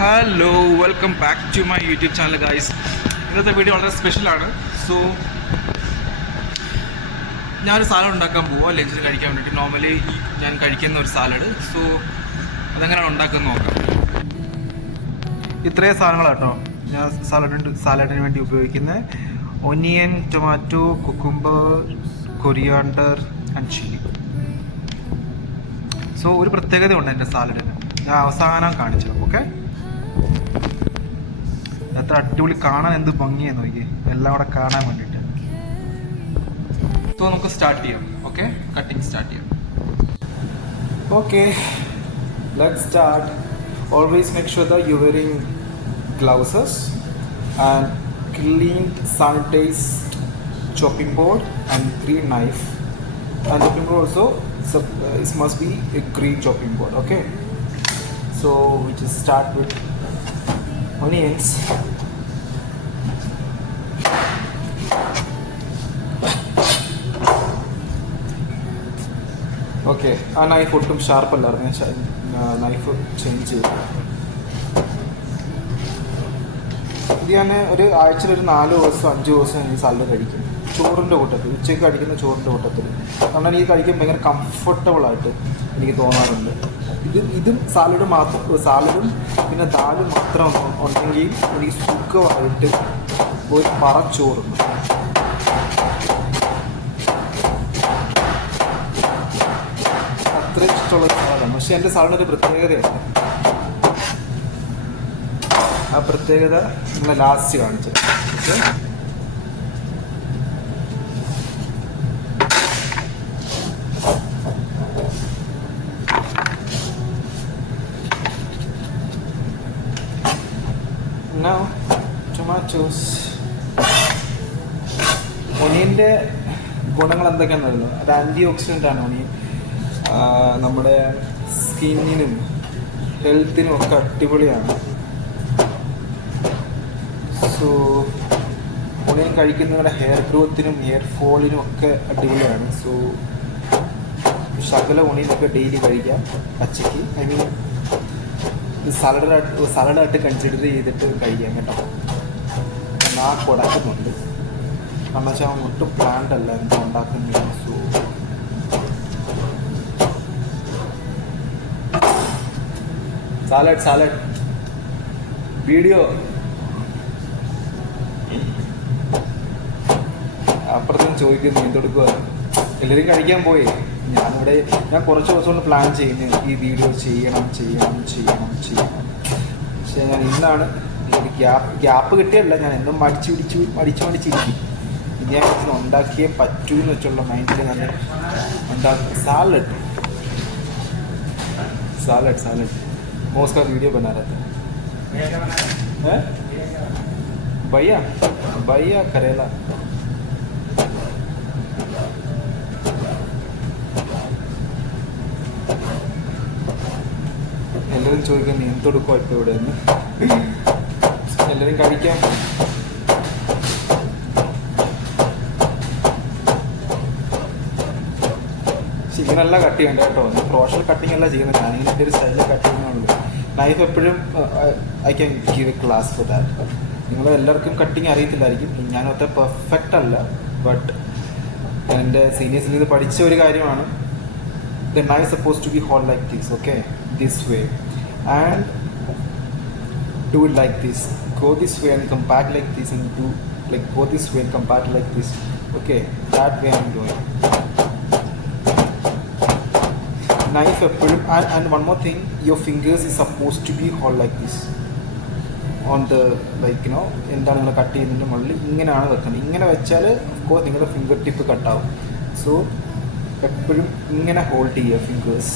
Hello, welcome back to my YouTube channel guys. ഇന്നത്തെ video വളരെ സ്പെഷ്യലാണ്. സോ ഞാനൊരു സാലഡ് ഉണ്ടാക്കാൻ പോവാം ലഞ്ചിന് കഴിക്കാൻ വേണ്ടിയിട്ട്. നോർമലി ഞാൻ കഴിക്കുന്ന ഒരു സാലഡ്. സോ അതെങ്ങനെയാണ് ഉണ്ടാക്കുന്നത് നോക്കാം. ഇത്രയും സാധനങ്ങളാട്ടോ ഞാൻ സാലഡിന് വേണ്ടി ഉപയോഗിക്കുന്നത്. Onion, tomato, cucumber, coriander and chilli. So ഒരു പ്രത്യേകത ഉണ്ട് എൻ്റെ സാലഡിന്, ഞാൻ അവസാനം കാണിച്ചു. ഓക്കെ, എത്ര അടിപൊളി, കാണാൻ എന്ത് ഭംഗിയെന്ന് നോക്കി, എല്ലാം കൂടെ കാണാൻ വേണ്ടിയിട്ട്. സോ നമുക്ക് സ്റ്റാർട്ട് ചെയ്യാം. ഓക്കെ, കട്ടിങ് സ്റ്റാർട്ട് ചെയ്യാം. Okay, let's start. Always make sure that you're wearing gloves and cleaned, sanitized chopping board and green knife. And chopping board also, it must be a green chopping board. Okay, so we just start with onions. Okay, ആ knife ഒട്ടും ഷാർപ്പല്ലായിരുന്നു, ഞാൻ knife change ചെയ്തു. ഇത് ഞാൻ ഒരു ആഴ്ചയിൽ ഒരു 4 ദിവസം 5 ദിവസം ഈ സാലഡ് കഴിക്കും, ചോറിൻ്റെ കൂട്ടത്തിൽ, ഉച്ചയ്ക്ക് കഴിക്കുന്ന ചോറിൻ്റെ കൂട്ടത്തിൽ. കാരണം എനിക്ക് കഴിക്കാൻ ഭയങ്കര കംഫർട്ടബിളായിട്ട് എനിക്ക് തോന്നാറുണ്ട്. ഇതും സാലഡും പിന്നെ ദാലും മാത്രം ഉണ്ടെങ്കിൽ എനിക്ക് സുഖമായിട്ട് ഒരു പറച്ചോറുണ്ട്. അത്രയും ഇഷ്ടമുള്ള സാലഡാണ്. പക്ഷെ എൻ്റെ സാലഡിൻ്റെ പ്രത്യേകതയാണ്. ആ പ്രത്യേകത നമ്മളെ ലാസ്റ്റ് കാണിച്ചത്. Okay, now tomatoes. ഒനിയൻ്റെ ഗുണങ്ങൾ എന്തൊക്കെയാണെന്നല്ലോ, അത് ആൻറ്റി ഓക്സിഡൻ്റ് ആണ് ഒനിയൻ. നമ്മുടെ സ്കിന്നിനും ഹെൽത്തിനും ഒക്കെ അടിപൊളിയാണ്. സോ ഒനിയൻ കഴിക്കുന്നവരുടെ ഹെയർ ഗ്രോത്തിനും ഹെയർ ഫോളിനും ഒക്കെ അടിപൊളിയാണ്. സോ ശകല ഒനിയനൊക്കെ ഡെയിലി കഴിക്കാം പച്ചയ്ക്ക്. ഐ മീൻ സാലഡായിട്ട് കൺസിഡർ ചെയ്തിട്ട് കഴിക്കാം കേട്ടോ. ആ കൊടുക്കുന്നുണ്ട്, കാരണം വെച്ചാൽ ഒട്ടും പ്ലാന്റ് അല്ല എന്താ ഉണ്ടാക്കുന്നത്. സോ സാലഡ് വീഡിയോ അപ്പുറത്തും ചോദിക്കുന്നു എന്തെടുക്കുക, എല്ലാവരും കഴിക്കാൻ പോയി. ഞാൻ കുറച്ച് ദിവസം കൊണ്ട് പ്ലാൻ ചെയ്യുന്നു ഈ വീഡിയോ ചെയ്യണം. പക്ഷേ ഞാൻ ഇന്നാണ് ഒരു ഗ്യാപ്പ് കിട്ടിയല്ല, ഞാൻ എന്നും മടിച്ചിരിക്കും. ഇനി ഞാൻ ഉണ്ടാക്കിയേ പറ്റൂ എന്ന് വെച്ചുള്ള മൈൻഡിൽ ഞാൻ ഉണ്ടാക്കി. സാലഡ് मोस्का वीडियो बना रहा था. भैया करेला. എല്ലാവരും ചോദിക്കാൻ എന്തെടുക്കോ ഇപ്പോൾ ഇവിടെ നിന്ന്, എല്ലാവരും കഴിക്കാം. ഇങ്ങനെയല്ല കട്ട് ചെയ്യണ്ട കേട്ടോ, പ്രൊഫഷണൽ കട്ടിങ് അല്ല ചെയ്യുന്നത്, ഞാൻ ഇതിൻ്റെ ഒരു സ്റ്റൈലിൽ കട്ട് ചെയ്യുന്നുള്ളൂ. നൈഫ് എപ്പോഴും I can give a class for that. നിങ്ങളെല്ലാവർക്കും കട്ടിങ് അറിയത്തില്ലായിരിക്കും, ഞാനത്ര പെർഫെക്റ്റ് അല്ല. ബട്ട് എൻ്റെ സീനിയേഴ്സിൽ ഇത് പഠിച്ച ഒരു കാര്യമാണ്. The knife suppose to be hold like this. Okay, this way and do it like this. Go this way and come back like this and do like go this way and come back like this. Okay, that way I am doing. Knife എപ്പോഴും, and one more thing, your fingers is supposed to be hold like this on the, like, you know, എന്താണ് നിങ്ങൾ cut ചെയ്യുന്നതിൻ്റെ മുകളിൽ ഇങ്ങനെയാണ് വെക്കുന്നത്. ഇങ്ങനെ വെച്ചാൽ of course നിങ്ങളുടെ ഫിംഗർ ടിപ്പ് കട്ടാവും. സോ എപ്പോഴും ഇങ്ങനെ ഹോൾഡ് ചെയ്യുക ഫിംഗേഴ്സ്.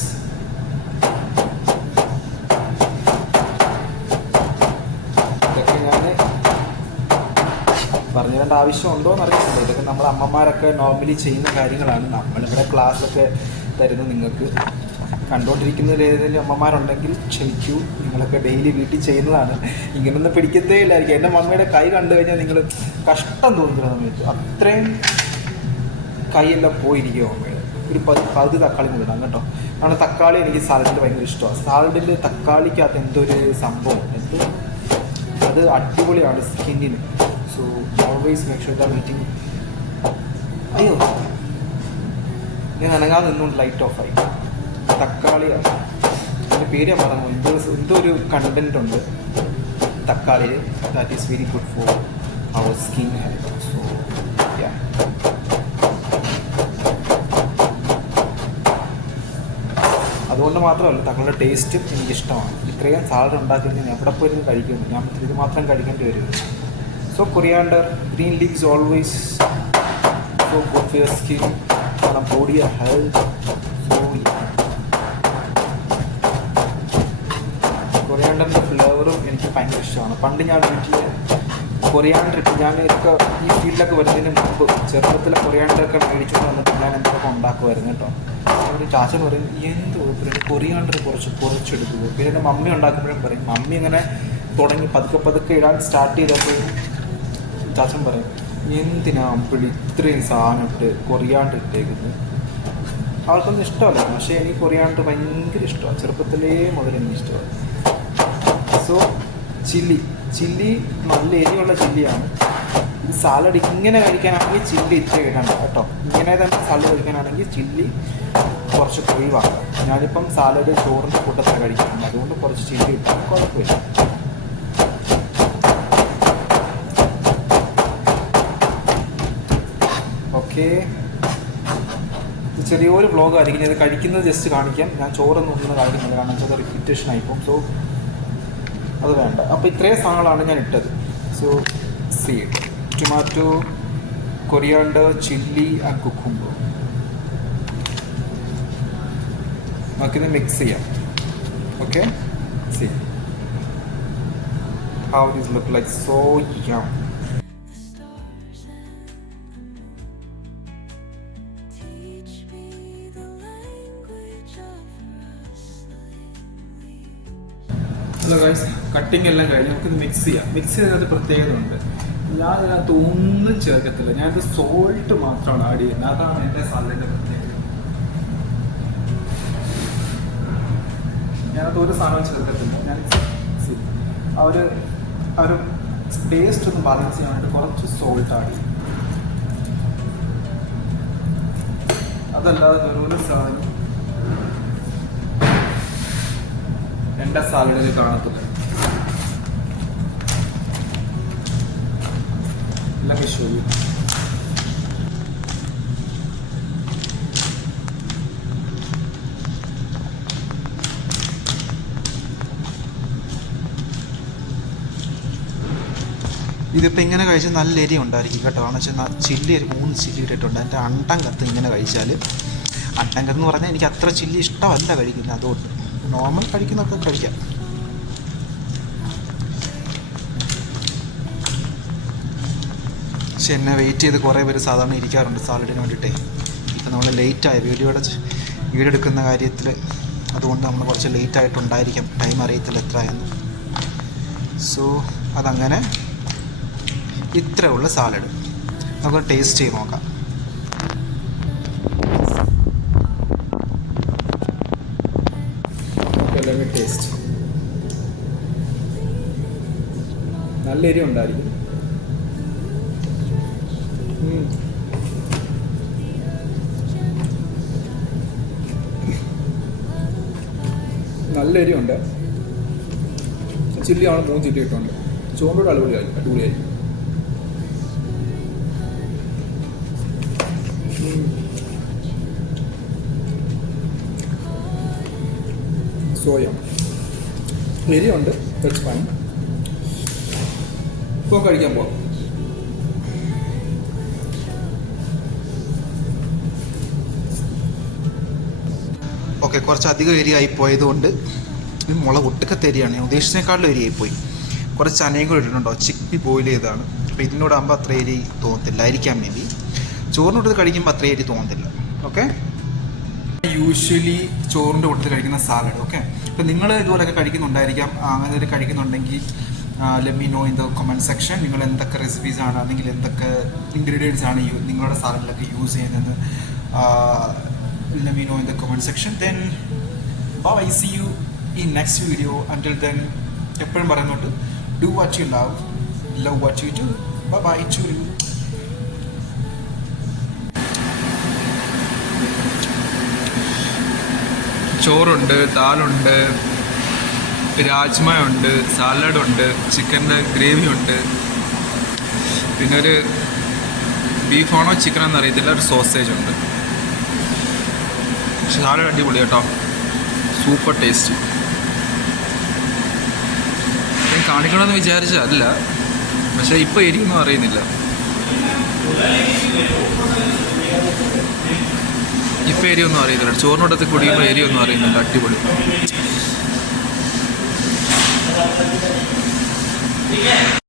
ഇതൊക്കെ ഞാൻ പറഞ്ഞു തരേണ്ട ആവശ്യമുണ്ടോ എന്നറിയില്ല. ഇതൊക്കെ നമ്മുടെ അമ്മമാരൊക്കെ നോർമലി ചെയ്യുന്ന കാര്യങ്ങളാണ്. നമ്മളിവിടെ ക്ലാസ്സൊക്കെ തരുന്നത് നിങ്ങൾക്ക്. കണ്ടുകൊണ്ടിരിക്കുന്നതിൽ ഏതെങ്കിലും അമ്മമാരുണ്ടെങ്കിൽ ക്ഷമിക്കൂ, നിങ്ങളൊക്കെ ഡെയിലി വീട്ടിൽ ചെയ്യുന്നതാണ്. ഇങ്ങനൊന്നും പിടിക്കത്തേ ഇല്ലായിരിക്കും. എൻ്റെ മമ്മിയുടെ കൈ കണ്ടു കഴിഞ്ഞാൽ നിങ്ങൾ കഷ്ടം തോന്നുന്ന സമയത്ത് അത്രയും കൈയെല്ലാം പോയിരിക്കും അമ്മയുടെ. ഒരു പകുതി തക്കാളി ഇടാം കേട്ടോ. കാരണം തക്കാളി എനിക്ക് സാലഡിൽ ഭയങ്കര ഇഷ്ടമാണ്. സാലഡിൽ തക്കാളിക്കകത്ത് എന്തൊരു സംഭവം അത് അടിപൊളിയാണ് സ്കിന്നിന്. So always make sure that meeting. അയ്യോ, ഞാൻ അനങ്ങാതെ നിന്നുകൊണ്ട് ലൈറ്റ് ഓഫ് ആയി. തക്കാളിയാണ് എൻ്റെ പേര് പറഞ്ഞു. എന്തോ ഒരു കണ്ടന്റ് ഉണ്ട് തക്കാളിയിൽ, that is very good for our skin health. So yeah, അതുകൊണ്ട് മാത്രമല്ല തക്കാളിയുടെ ടേസ്റ്റും എനിക്കിഷ്ടമാണ്. ഇത്രയും സാലഡ് ഉണ്ടാക്കി ഞാൻ എവിടെ പോയിരുന്നു കഴിക്കുന്നു, ഞാൻ ഇത് മാത്രം കഴിക്കേണ്ടി വരും. So coriander, green leaves always so good for your skin, കാരണം ബോഡി ഹെൽത്ത്. സോ കൊറിയാണ്ടറിൻ്റെ ഫ്ലേവറും എനിക്ക് ഭയങ്കര ഇഷ്ടമാണ്. പണ്ട് ഞാൻ വീട്ടിൽ കൊറിയാണ്ടർ ഞാനൊക്കെ ഈ ഫീൽഡിലൊക്കെ വരുന്നതിന് മുമ്പ് ചെറുപ്പത്തിലെ കൊറിയാണ്ടറൊക്കെ മേടിച്ചുകൊണ്ട് വന്നിട്ട് ഞാൻ എന്തൊക്കെ ഉണ്ടാക്കുമായിരുന്നു കേട്ടോ. ഒരു ചാച്ചൻ പറയും എന്തോ പിന്നെ കൊറിയാണ്ടർ കുറച്ചെടുക്കുക. പിന്നെ എൻ്റെ മമ്മി ഉണ്ടാക്കുമ്പോഴും പറയും, മമ്മി ഇങ്ങനെ തുടങ്ങി പതുക്കെ ഇടാൻ സ്റ്റാർട്ട് ചെയ്തപ്പോഴും ചാച്ചൻ പറയും എന്തിനാ അമ്പിളി ഇത്രയും സാധനം ഇട്ട് കൊറിയാണ്ടർ ഇട്ടേക്കുന്നത്. ആൾക്കൊന്നും ഇഷ്ടമല്ല, പക്ഷേ എനിക്ക് കൊറിയാണ്ടർ ഭയങ്കര ഇഷ്ടമാണ്. ചെറുപ്പത്തിലേ മുതൽ എനിക്ക് ഇഷ്ടമാണ്. സോ ചില്ലി നല്ല എരിയുള്ള ചില്ലിയാണ്. ഇത് സാലഡ് ഇങ്ങനെ കഴിക്കാനാണെങ്കിൽ ചില്ലി ഇത്ര ഇടണ്ട കേട്ടോ. ഇങ്ങനെ തന്നെ സാലഡ് കഴിക്കാനാണെങ്കിൽ ചില്ലി കുറച്ച് ഒഴിവാക്കാം. ഞാനിപ്പം സാലഡ് ചോറിൻ്റെ കൂട്ടത്തിൽ കഴിക്കുന്നുണ്ട്, അതുകൊണ്ട് കുറച്ച് ചില്ലി ഇട്ടാൽ കുഴപ്പമില്ല. ഓക്കെ, ചെറിയൊരു വ്ളോഗ് ആയിരിക്കും. ഇത് കഴിക്കുന്നത് ജസ്റ്റ് കാണിക്കാം. ഞാൻ ചോറൊന്നും ഒന്നും കാണിക്കുന്നില്ല, കാരണം വെച്ചാൽ റിപ്പീറ്റേഷൻ ആയിപ്പോൾ. സോ അത് വേണ്ട. അപ്പോൾ ഇത്രയും സാധനങ്ങളാണ് ഞാൻ ഇട്ടത്. So seed, tomato, coriander, chilli and cucumber. നമുക്കിത് മിക്സ് ചെയ്യാം. Okay, see how this look like. So yum. Hello guys, cutting എല്ലാം കഴിഞ്ഞ് നമുക്കിത് മിക്സ് ചെയ്യാം. മിക്സ് ചെയ്തത് പ്രത്യേകത ഉണ്ട്. ഞാൻ ഇതിനകത്ത് ഒന്നും ചേർക്കത്തില്ല, ഞാനിത് സോൾട്ട് മാത്രമാണ് ആഡ് ചെയ്യുന്നത്. അതാണ് എൻ്റെ സാലഡിൻ്റെ പ്രത്യേകത. ഞാനത് ഒരു സാധനവും ചേർക്കത്തില്ല. ഞാൻ അവർ ടേസ്റ്റ് ഒന്ന് ബാലൻസ് ചെയ്യാനായിട്ട് കുറച്ച് സോൾട്ട് ആഡ് ചെയ്യും. അതല്ലാതെ ഒരു സാധനം എൻ്റെ സാലഡിൽ കാണത്തില്ല. Let me show you. ഇതിപ്പോൾ ഇങ്ങനെ കഴിച്ചാൽ നല്ല എരി ഉണ്ടായിരിക്കും കേട്ടോ. കാരണം വെച്ചാൽ ചില്ലി ഒരു 3 ചില്ലി ഇട്ടിട്ടുണ്ട്. എൻ്റെ അണ്ടം കത്ത് ഇങ്ങനെ കഴിച്ചാൽ, അണ്ടം കത്തെന്ന് പറഞ്ഞാൽ എനിക്ക് അത്ര ചില്ലി ഇഷ്ടമല്ല കഴിക്കുന്നത്. അതുകൊണ്ട് നോർമൽ കഴിക്കുന്നതൊക്കെ കഴിക്കാം. പക്ഷെ എന്നെ വെയിറ്റ് ചെയ്ത് കുറേ പേര് സാധാരണ ഇരിക്കാറുണ്ട് സാലഡിന് വേണ്ടിയിട്ടേ. ഇപ്പം നമ്മൾ ലേറ്റായി വീഡിയോ എടുക്കുന്ന കാര്യത്തിൽ, അതുകൊണ്ട് നമ്മൾ കുറച്ച് ലേറ്റായിട്ടുണ്ടായിരിക്കും. ടൈം അറിയത്തില്ല എത്രയെന്ന്. സോ അതങ്ങനെ ഇത്രയുള്ള സാലഡ് നമുക്ക് ടേസ്റ്റ് ചെയ്ത് നോക്കാം. ടേസ്റ്റ് നല്ല എരി ഉണ്ടായിരിക്കും. നല്ല എരിയുണ്ട്. ചില്ലിയാണ് 3 ചില്ലി ഇട്ടുണ്ട്. ചോറിനോട് അടിപൊളിയായിരിക്കും. സോയ എരിയുണ്ട്. That's fine. ഇപ്പോൾ കഴിക്കാൻ പോകാം. ഓക്കെ, കുറച്ച് അധികം എരിയായി പോയതുകൊണ്ട് ഇത് മുളക് ഒട്ടുക്കത്തെ എരിയാണ്. ഞാൻ ഉദ്ദേശിച്ചതിനേക്കാളും എരിയായിപ്പോയി. കുറച്ച് ചനയും കൂടി ഇട്ടിട്ടുണ്ടോ, ചിപ്പി ബോയിൽ ചെയ്തതാണ്. അപ്പോൾ ഇതിനോടാകുമ്പോൾ അത്ര എരി തോന്നത്തില്ലായിരിക്കാം. മേ ബി ചോറിനോട് കഴിക്കുമ്പോൾ അത്ര എരി തോന്നത്തില്ല. ഓക്കെ, യൂഷ്വലി ചോറിൻ്റെ കൂട്ടത്തിൽ കഴിക്കുന്ന സാലഡ്. ഓക്കെ, അപ്പോൾ നിങ്ങൾ ഇതുപോലെയൊക്കെ കഴിക്കുന്നുണ്ടായിരിക്കാം. അങ്ങനെ ഒരു കഴിക്കുന്നുണ്ടെങ്കിൽ let me know in the comment section. നിങ്ങൾ എന്തൊക്കെ റെസിപ്പീസാണ് അല്ലെങ്കിൽ എന്തൊക്കെ ഇൻഗ്രീഡിയൻസ് ആണ് നിങ്ങളുടെ സാലഡിലൊക്കെ യൂസ് ചെയ്യുന്നത് let me know in the comment section. Then bye, see you in next video. Until then, എപ്പോഴും പറയുന്നുണ്ട്, do what you love what you do. Bye, ചൂരി. ചോറുണ്ട്, ദാലുണ്ട്, രാജ്മ ഉണ്ട്, സാലഡുണ്ട്, ചിക്കൻ്റെ ഗ്രേവി ഉണ്ട്, പിന്നെ ഒരു ബീഫാണോ ചിക്കനാണെന്ന് അറിയത്തില്ല, ഒരു സോസേജ് ഉണ്ട്. പക്ഷെ സാലഡ് അടിപൊളി കേട്ടോ, സൂപ്പർ ടേസ്റ്റ്. ഞാൻ കാണിക്കണമെന്ന് വിചാരിച്ചതല്ല, പക്ഷേ ഇപ്പോൾ എരിയൊന്നും അറിയുന്നില്ല. ഇപ്പം എരിയൊന്നും അറിയത്തില്ല, ചോറിനോടത്ത് കുടിക്കുമ്പോൾ എരിയൊന്നും അറിയുന്നില്ല. അടിപൊളി.